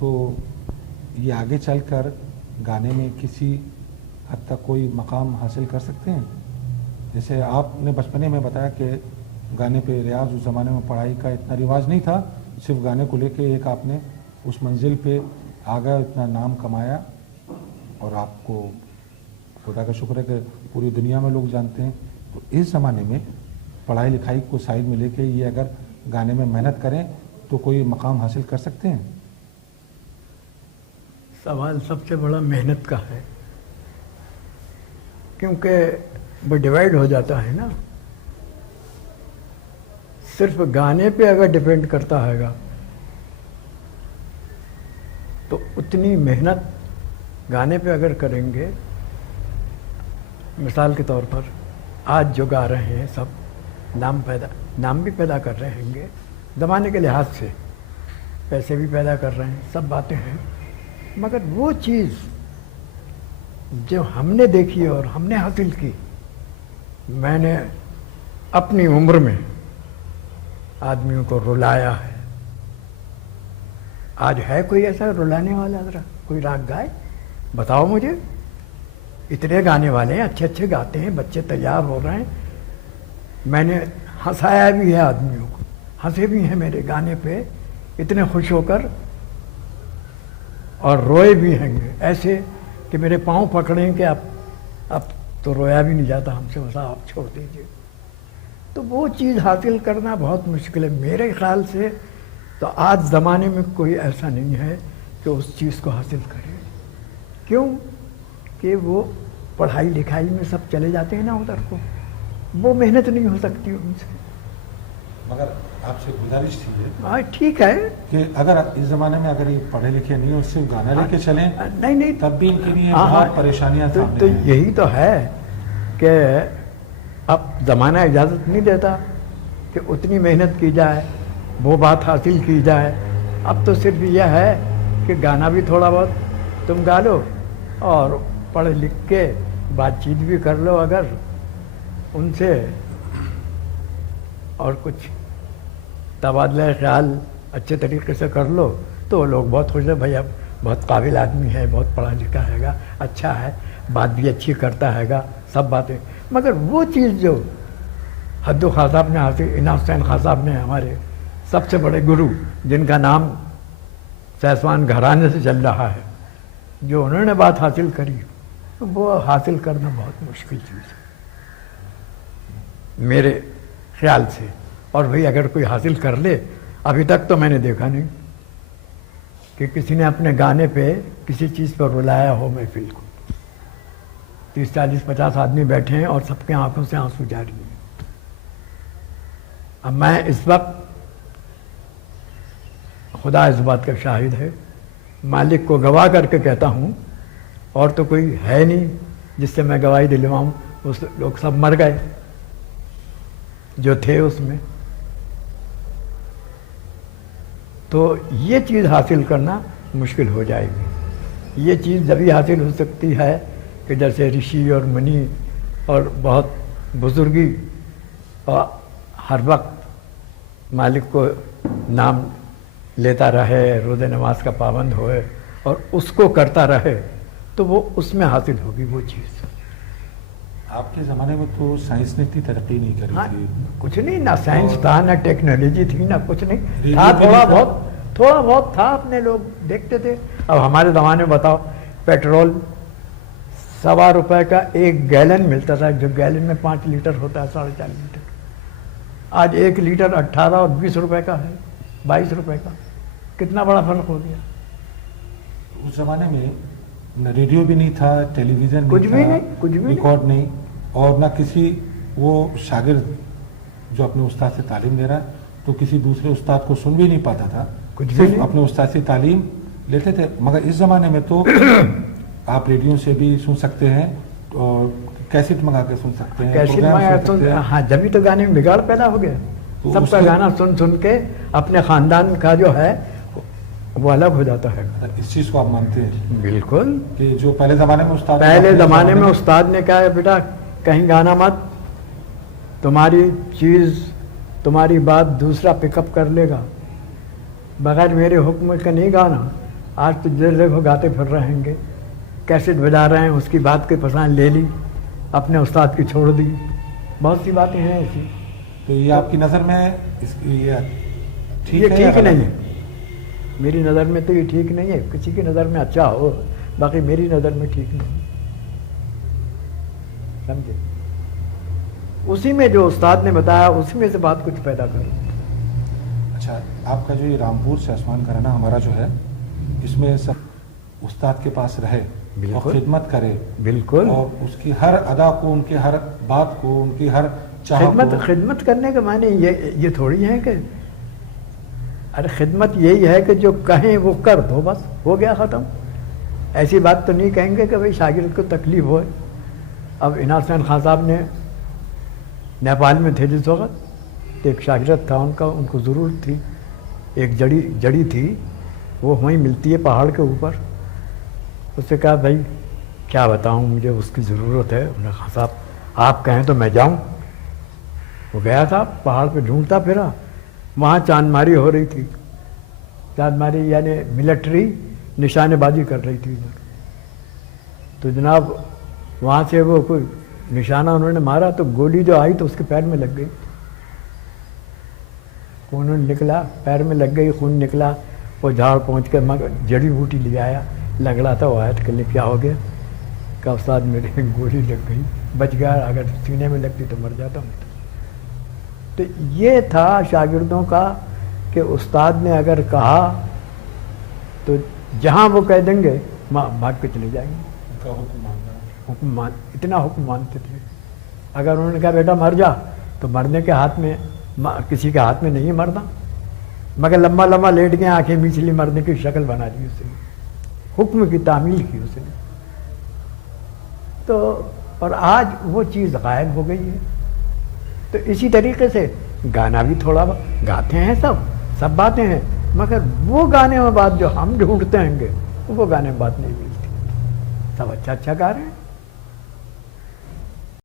تو یہ آگے چل کر گانے میں کسی حد تک کوئی مقام حاصل کر سکتے ہیں؟ جیسے آپ نے بچپنے میں بتایا کہ گانے پہ ریاض اس زمانے میں پڑھائی کا اتنا رواج نہیں تھا، صرف گانے کو لے کے ایک آپ نے اس منزل پہ آگا اتنا نام کمایا، اور آپ کو خدا کا شکر ہے کہ پوری دنیا میں لوگ جانتے ہیں. تو اس زمانے میں پڑھائی لکھائی کو سائڈ میں لے کے یہ اگر گانے میں محنت کریں تو کوئی مقام حاصل کر سکتے ہیں؟ سوال سب سے بڑا محنت کا ہے، کیونکہ وہ ڈیوائڈ ہو جاتا ہے نا. صرف گانے پہ اگر ڈیپینڈ کرتا ہے گا تو اتنی محنت گانے پہ اگر کریں گے، مثال کے طور پر آج جو گا رہے ہیں سب نام بھی پیدا کر رہے ہیں گے زمانے کے لحاظ سے، پیسے بھی پیدا کر رہے ہیں، سب باتیں ہیں، مگر وہ چیز جو ہم نے دیکھی اور ہم نے حاصل کی، میں نے اپنی عمر میں آدمیوں کو رلایا ہے. آج ہے کوئی ایسا رلانے والا؟ ذرا کوئی راگ گائے بتاؤ مجھے. اتنے گانے والے ہیں، اچھے اچھے گاتے ہیں، بچے تیار ہو رہے ہیں. میں نے ہنسایا بھی ہے آدمیوں کو، ہنسے بھی ہیں میرے گانے پہ اتنے خوش ہو کر، اور روئے بھی ہیں گے ایسے کہ میرے پاؤں پکڑیں کہ اب تو رویا بھی نہیں جاتا ہم سے، بسا آپ چھوڑ دیجیے. تو وہ چیز حاصل کرنا بہت مشکل ہے میرے خیال سے. تو آج زمانے میں کوئی ایسا نہیں ہے کہ اس چیز کو حاصل کرے. کیوں کہ وہ پڑھائی لکھائی میں سب چلے جاتے ہیں نا ادھر کو، وہ محنت نہیں ہو سکتی ان سے. مگر آپ سے گزارش تھی ہاں ٹھیک ہے کہ اگر اس زمانے میں اگر یہ پڑھے لکھے نہیں اور صرف گانا لے کے چلیں نہیں تب بھی ان کے لیے بہت پریشانیاں سامنے تو ہیں. یہی تو ہے کہ اب زمانہ اجازت نہیں دیتا کہ اتنی محنت کی جائے، وہ بات حاصل کی جائے. اب تو صرف یہ ہے کہ گانا بھی تھوڑا بہت تم گا لو اور پڑھ لکھ کے بات چیت بھی کر لو اگر ان سے، اور کچھ تبادلہ خیال اچھے طریقے سے کر لو تو لوگ بہت خوش ہیں. بھائی اب بہت قابل آدمی ہے، بہت پڑھا لکھا ہے گا، اچھا ہے، بات بھی اچھی کرتا ہے گا، سب باتیں. مگر وہ چیز جو حدو خان صاحب نے حاصل، انعام حسین خان صاحب نے ہمارے سب سے بڑے گرو جن کا نام سیسوان گھرانے سے چل رہا ہے، جو انہوں نے بات حاصل کری، وہ حاصل کرنا بہت مشکل چیز ہے میرے خیال سے. اور بھئی اگر کوئی حاصل کر لے، ابھی تک تو میں نے دیکھا نہیں کہ کسی نے اپنے گانے پہ کسی چیز پر رلایا ہو محفل کو. 30 40 50 آدمی بیٹھے ہیں اور سب کے آنکھوں سے آنسو جاری ہیں. اب میں اس وقت، خدا اس بات کا شاہد ہے، مالک کو گواہ کر کے کہتا ہوں، اور تو کوئی ہے نہیں جس سے میں گواہی دلواؤں، اس لوگ سب مر گئے جو تھے اس میں. تو یہ چیز حاصل کرنا مشکل ہو جائے گی. یہ چیز جبھی حاصل ہو سکتی ہے کہ جیسے رشی اور منی اور بہت بزرگی اور ہر وقت مالک کو نام لیتا رہے، روزہ نماز کا پابند ہوئے اور اس کو کرتا رہے، تو وہ اس میں حاصل ہوگی وہ چیز. آپ کے زمانے میں تو سائنس نے اتنی ترقی نہیں کری تھی. کچھ نہیں، نہ سائنس تھا، نہ ٹیکنالوجی تھی، نہ کچھ نہیں تھا. تھوڑا بہت تھا، اپنے لوگ دیکھتے تھے. اب ہمارے زمانے میں بتاؤ، پیٹرول 1.25 روپے کا 1 گیلن ملتا تھا، جو گیلن میں 5 لیٹر ہوتا ہے، 4.5 لیٹر. آج 1 لیٹر 18 اور 20 روپے کا ہے، 22 روپے کا. کتنا بڑا فرق ہو گیا. اس زمانے میں نہ ریڈیو بھی نہیں تھا، ٹیلی ویژن کچھ بھی نہیں، ریکارڈ نہیں، اور نہ کسی وہ شاگرد جو اپنے استاد سے تعلیم لے رہا ہے تو کسی دوسرے استاد کو سن بھی نہیں پاتا تھا، صرف اپنے استاد سے تعلیم لیتے تھے. مگر اس زمانے میں تو آپ ریڈیو سے بھی سن سکتے ہیں اور کیسٹ منگا کے سن سکتے ہیں، کیسٹ منگا کے. ہاں، جبھی تو گانے میں بگاڑ پیدا ہو گیا. سب کا گانا سن سن کے اپنے خاندان کا جو ہے وہ الگ ہو جاتا ہے. اس چیز کو آپ مانتے ہیں؟ بالکل. کہ جو پہلے زمانے میں استاد نے کہا بیٹا کہیں گانا مت، تمہاری چیز، تمہاری بات دوسرا پک اپ کر لے گا، بغیر میرے حکم کا نہیں گانا. آج تو جیسے دیکھو گاتے پھر رہیں گے، کیسٹ بجا رہے ہیں، اس کی بات کی پسند لے لی، اپنے استاد کی چھوڑ دی، بہت سی باتیں ہیں ایسی. تو یہ آپ کی نظر میں یہ ٹھیک یہ ہے ٹھیک یا نہیں غلط ہے، میری نظر میں تو یہ ٹھیک نہیں ہے. کسی کی نظر میں اچھا ہو، باقی میری نظر میں ٹھیک نہیں. سمجھے؟ اسی میں جو استاد نے بتایا اسی میں سے بات کچھ پیدا کرو. اچھا، آپ کا جو یہ رامپور سے آسمان کا رہنا ہمارا جو ہے، اس میں سب استاد کے پاس رہے اور بالکل. خدمت کرے، بالکل. اور اس کی ہر ادا کو، ان کی ہر بات کو، ان کی ہر چاہت کو. خدمت کرنے کا معنی یہ تھوڑی ہے کہ ارے خدمت یہی ہے کہ جو کہیں وہ کر دو، بس ہو گیا ختم. ایسی بات تو نہیں کہیں گے کہ بھائی شاگرد کو تکلیف ہوئے. اب عنایت حسین خان صاحب نے نیپال میں تھے جس وقت، ایک شاگرد تھا ان کا، ان کو ضرورت تھی، ایک جڑی تھی، وہ وہیں ملتی ہے پہاڑ کے اوپر. اس سے کہا بھائی کیا بتاؤں، مجھے اس کی ضرورت ہے. انہوں نے کہا صاحب آپ کہیں تو میں جاؤں. وہ گیا تھا پہاڑ پہ، ڈھونڈتا پھرا، وہاں چاند ماری ہو رہی تھی. چاند ماری یعنی ملٹری نشانے بازی کر رہی تھی. تو جناب وہاں سے وہ کوئی نشانہ انہوں نے مارا تو گولی جو آئی تو اس کے پیر میں لگ گئی. خون نکلا، پیر میں لگ گئی، خون نکلا. وہ جھاڑ پہنچ کے جڑی بوٹی لے آیا، لگڑا تھا، وہ آیا تو کہنے کیا ہو گیا؟ کہ استاد میرے گولی لگ گئی، بچ گیا، اگر سینے میں لگتی تو مر جاتا ہوں. تو یہ تھا شاگردوں کا کہ استاد نے اگر کہا تو جہاں وہ کہہ دیں گے بھاگ کے چلے جائیں گے. ان کا حکم ماننا. اتنا حکم مانتے تھے. اگر انہوں نے کہا بیٹا مر جا تو مرنے کے ہاتھ میں، کسی کے ہاتھ میں نہیں مرنا، مگر لمبا لمبا لیٹ کے آنکھیں میچ لی، مرنے کی شکل بنا دی اس نے، حکم کی تعمیل کی اس نے. تو اور آج وہ چیز غائب ہو گئی ہے. تو اسی طریقے سے گانا بھی تھوڑا گاتے ہیں، سب باتیں ہیں، مگر وہ گانے میں بات جو ہم ڈھونڈتے ہیں گے وہ گانے میں بات نہیں ملتی. سب اچھا گا رہے ہیں.